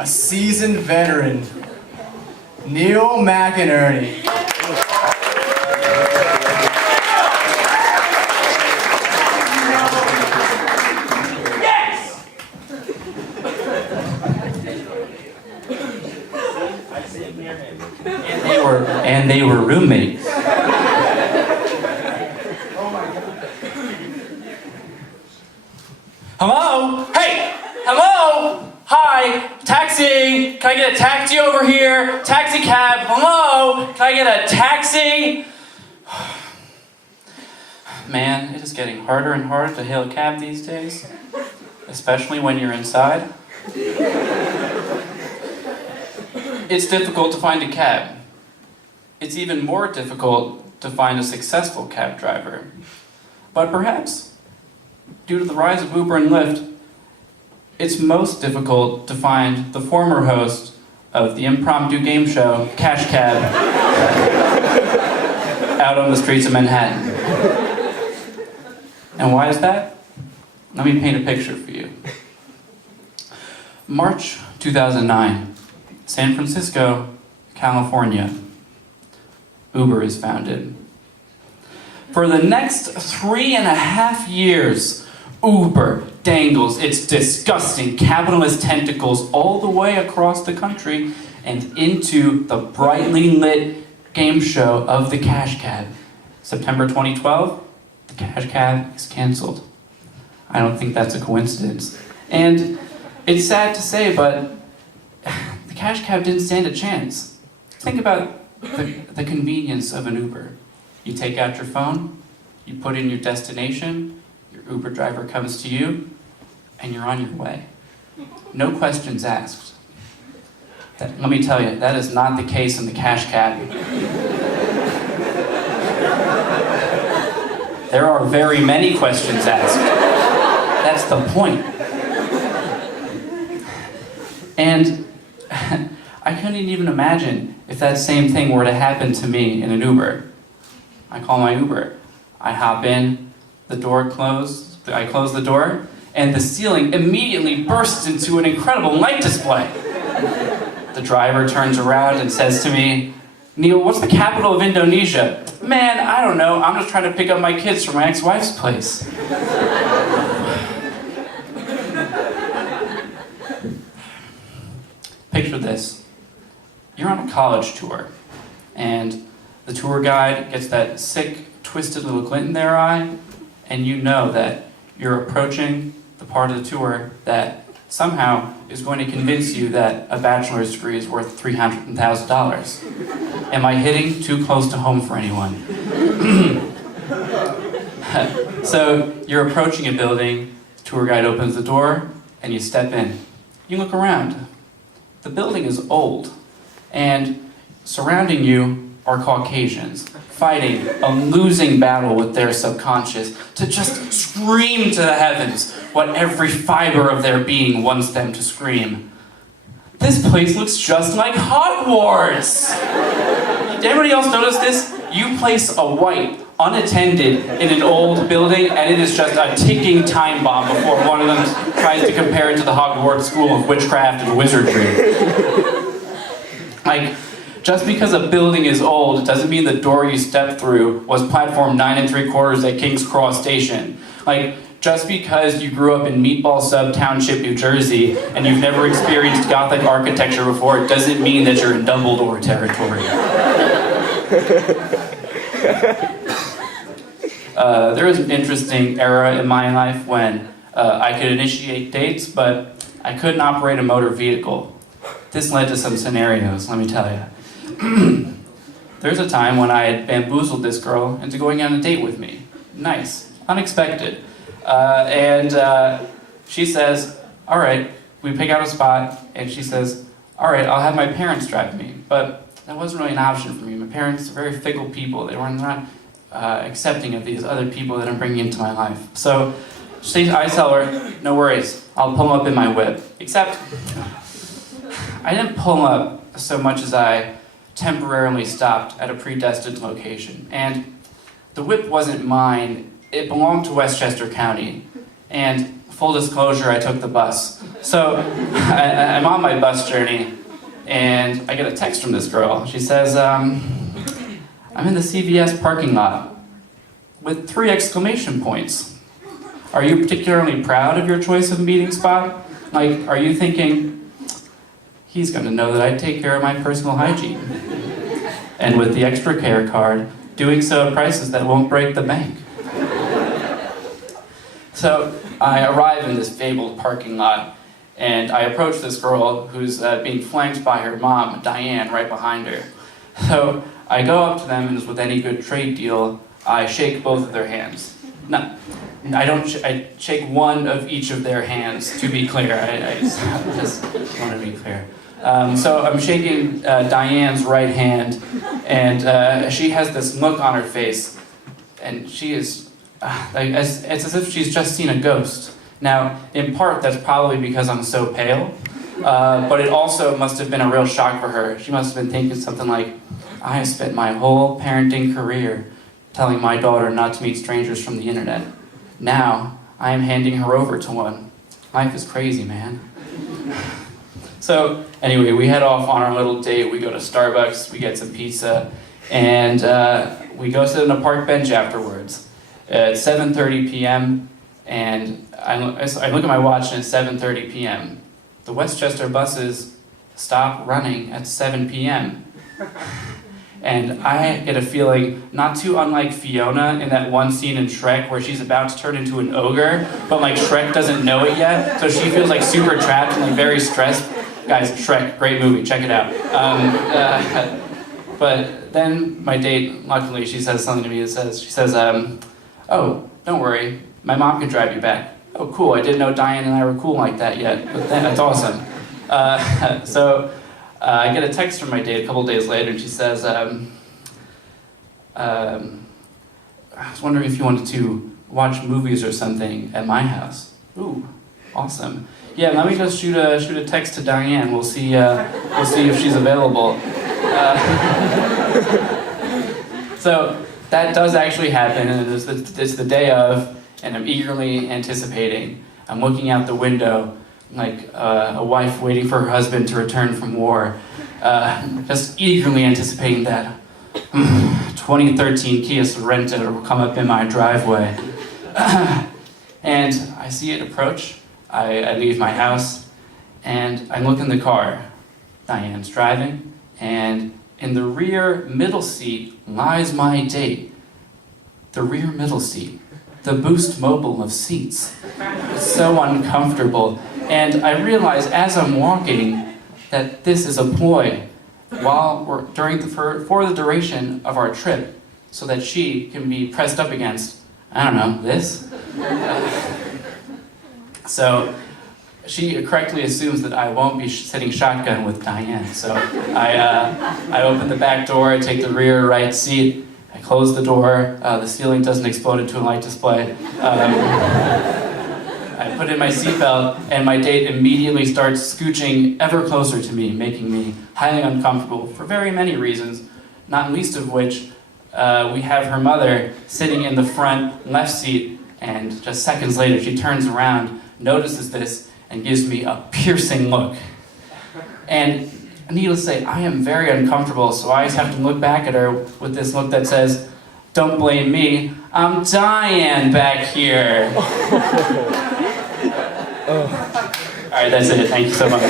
a seasoned veteran, Neil McInerney. Yes! And they were roommates. Hello? Hey! Hello? Hi! Taxi! Can I get a taxi over here? Taxi cab! Hello? Can I get a taxi? Man, it is getting harder and harder to hail a cab these days. Especially when you're inside. It's difficult to find a cab. It's even more difficult to find a successful cab driver. But perhaps, due to the rise of Uber and Lyft, it's most difficult to find the former host of the impromptu game show, Cash Cab, out on the streets of Manhattan. And why is that? Let me paint a picture for you. March 2009, San Francisco, California. Uber is founded. For the next 3.5 years, Uber dangles its disgusting capitalist tentacles all the way across the country and into the brightly lit game show of the Cash Cab. September 2012, the Cash Cab is canceled. I don't think that's a coincidence. And it's sad to say, but the Cash Cab didn't stand a chance. Think about the convenience of an Uber. You take out your phone, you put in your destination, your Uber driver comes to you, and you're on your way. No questions asked. Let me tell you, that is not the case in the Cash Cab. There are very many questions asked. That's the point. And I couldn't even imagine if that same thing were to happen to me in an Uber. I call my Uber. I hop in, the door closed, I close the door, and the ceiling immediately bursts into an incredible light display. The driver turns around and says to me, "Neil, what's the capital of Indonesia?" "Man, I don't know. I'm just trying to pick up my kids from my ex-wife's place." Picture this. You're on a college tour, and the tour guide gets that sick, twisted little glint in their eye, and you know that you're approaching the part of the tour that somehow is going to convince you that a bachelor's degree is worth $300,000. Am I hitting too close to home for anyone? So you're approaching a building, the tour guide opens the door, and you step in. You look around. The building is old, and surrounding you are Caucasians, fighting a losing battle with their subconscious to just scream to the heavens what every fiber of their being wants them to scream. This place looks just like Hogwarts! Did anybody else notice this? You place a white, unattended, in an old building, and it is just a ticking time bomb before one of them tries to compare it to the Hogwarts School of Witchcraft and Wizardry. Like, just because a building is old doesn't mean the door you step through was platform 9 3/4 at King's Cross Station. Like, just because you grew up in Meatball Sub Township, New Jersey, and you've never experienced Gothic architecture before, doesn't mean that you're in Dumbledore territory. There was an interesting era in my life when I could initiate dates, but I couldn't operate a motor vehicle. This led to some scenarios, let me tell you. There's a time when I had bamboozled this girl into going on a date with me. Nice, unexpected. She says, all right, we pick out a spot, and she says, all right, I'll have my parents drive me. But that wasn't really an option for me. My parents are very fickle people. They were not accepting of these other people that I'm bringing into my life. So I tell her, no worries, I'll pull them up in my whip. Except, I didn't pull them up so much as I temporarily stopped at a predestined location. And the whip wasn't mine, it belonged to Westchester County. And full disclosure, I took the bus. So I'm on my bus journey, and I get a text from this girl. She says, I'm in the CVS parking lot with 3 exclamation points. Are you particularly proud of your choice of meeting spot? Like, are you thinking, he's gonna know that I take care of my personal hygiene? And with the extra care card, doing so at prices that won't break the bank. So I arrive in this fabled parking lot, and I approach this girl who's being flanked by her mom, Diane, right behind her. So I go up to them, and as with any good trade deal, I shake both of their hands. No, I don't. I shake one of each of their hands. To be clear, I just want to be clear. So I'm shaking Diane's right hand, and she has this look on her face, and she is. It's as if she's just seen a ghost. Now, in part, that's probably because I'm so pale, but it also must have been a real shock for her. She must have been thinking something like, I have spent my whole parenting career telling my daughter not to meet strangers from the internet. Now, I am handing her over to one. Life is crazy, man. So, anyway, we head off on our little date. We go to Starbucks, we get some pizza, and we go sit on a park bench afterwards. It's 7:30 p.m., and I look at my watch, and it's 7:30 p.m. The Westchester buses stop running at 7 p.m. And I get a feeling not too unlike Fiona in that one scene in Shrek where she's about to turn into an ogre, but like Shrek doesn't know it yet, so she feels like super trapped and like very stressed. Guys, Shrek, great movie, check it out. But then my date, luckily, she says something to me that says, oh, don't worry, my mom can drive you back. Oh, cool, I didn't know Diane and I were cool like that yet, but that's awesome. So I get a text from my date a couple days later, and she says, I was wondering if you wanted to watch movies or something at my house. Ooh, awesome. Yeah, let me just shoot a text to Diane. We'll see if she's available. So that does actually happen, and it's the day of, and I'm eagerly anticipating. I'm looking out the window like a wife waiting for her husband to return from war, just eagerly anticipating that 2013 Kia Sorento will come up in my driveway. And I see it approach. I leave my house, and I look in the car. Diane's driving, and in the rear middle seat lies my date. The rear middle seat, the Boost Mobile of seats. It's so uncomfortable. And I realize as I'm walking that this is a ploy for the duration of our trip, so that she can be pressed up against, I don't know, this? So she correctly assumes that I won't be sitting shotgun with Diane. So I open the back door, I take the rear right seat, I close the door, the ceiling doesn't explode into a light display. I put in my seatbelt, and my date immediately starts scooching ever closer to me, making me highly uncomfortable for very many reasons, not least of which we have her mother sitting in the front left seat, and just seconds later she turns around, notices this, and gives me a piercing look. And needless to say, I am very uncomfortable, so I just have to look back at her with this look that says, don't blame me, I'm Diane back here. All right, that's it. Thank you so much.